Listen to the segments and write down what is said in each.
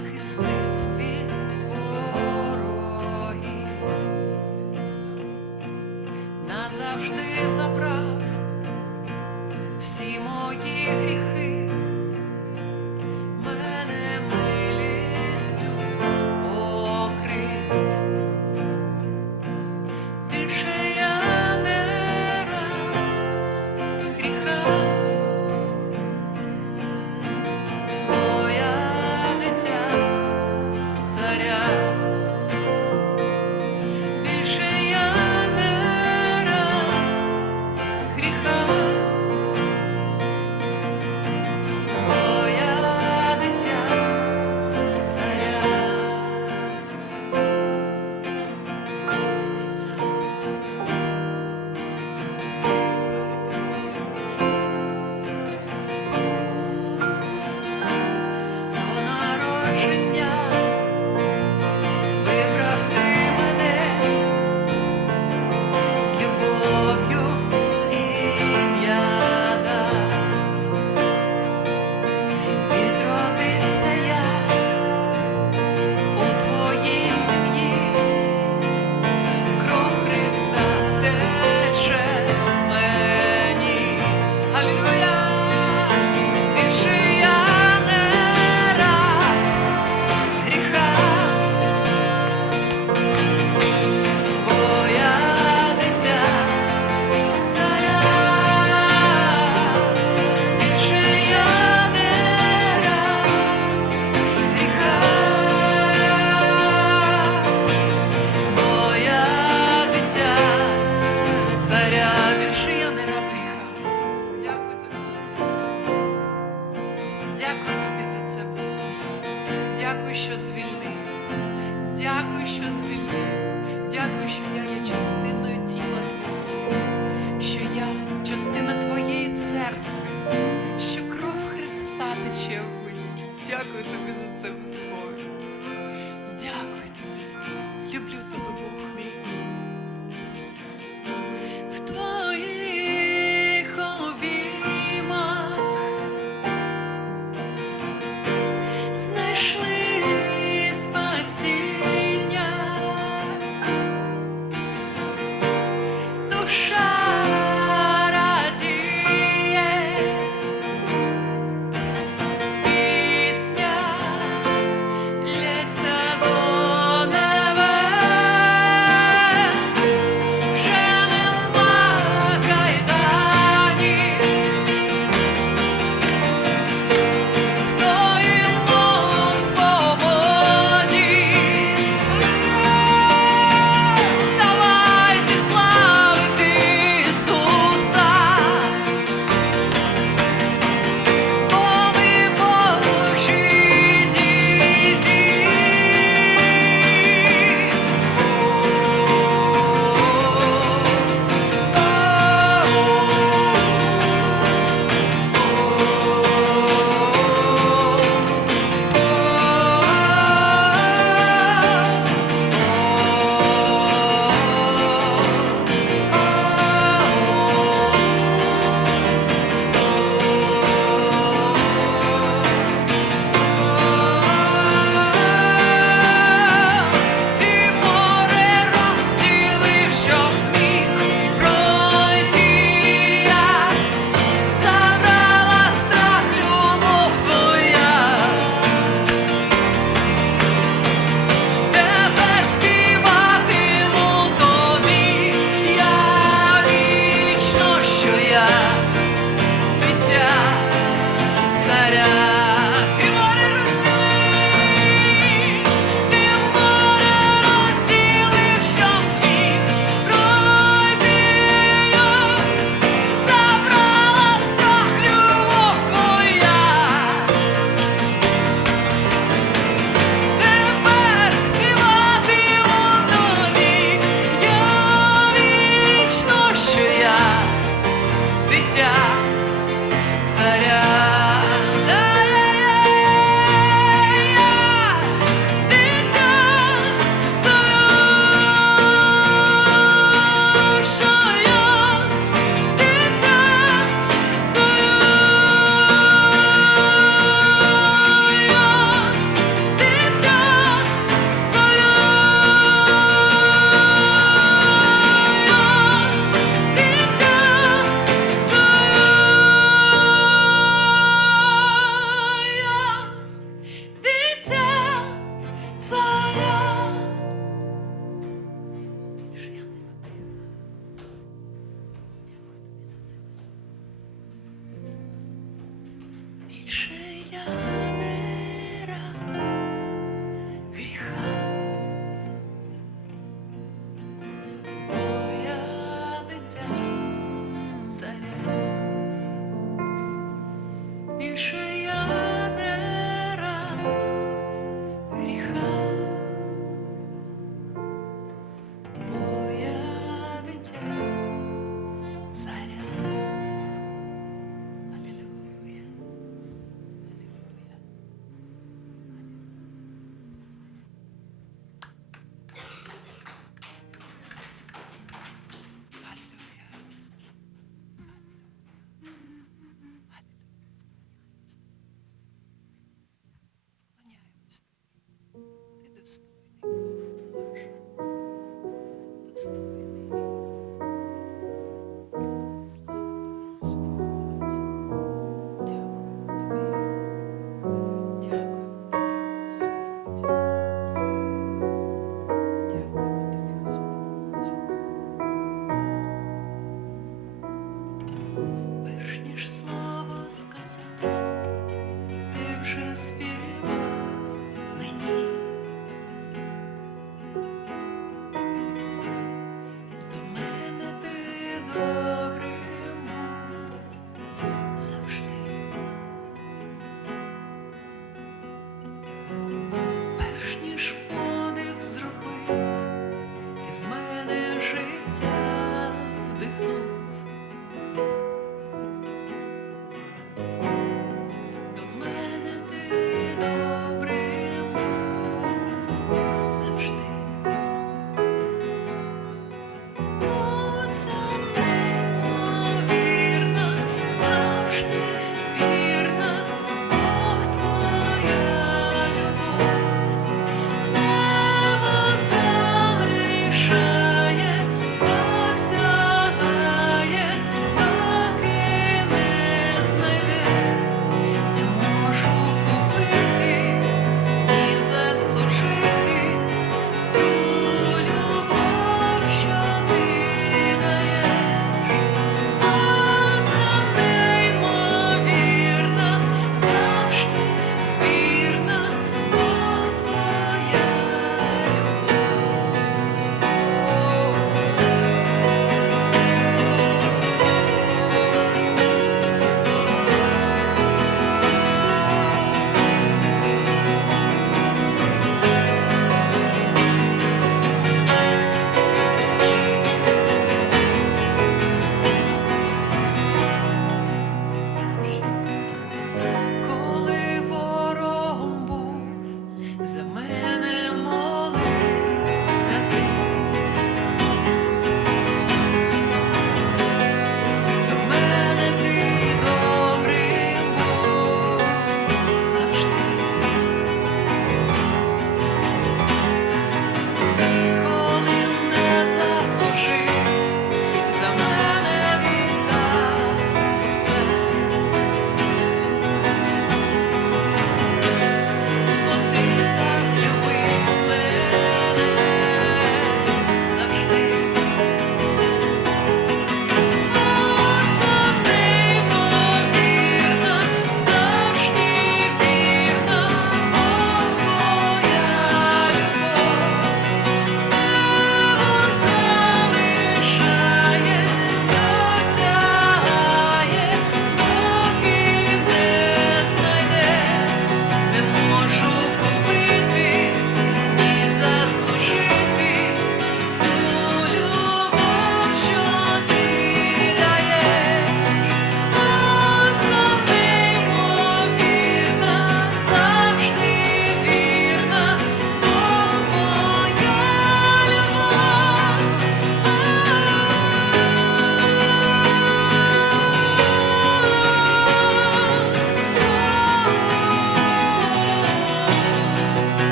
захистив від ворогів, назавжди царя. Більше 谁呀？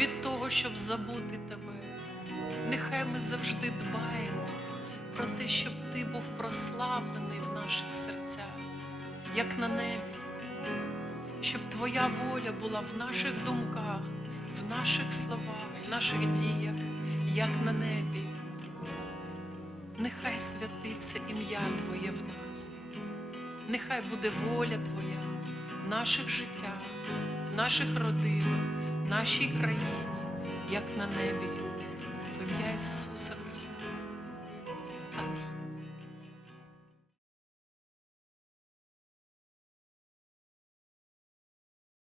Від того, щоб забути Тебе. Нехай ми завжди дбаємо про те, щоб Ти був прославлений в наших серцях, як на небі, щоб Твоя воля була в наших думках, в наших словах, в наших діях, як на небі. Нехай святиться ім'я Твоє в нас. Нехай буде воля Твоя в наших життях, в наших родинах, нашій країні, як на небі. В Ісуса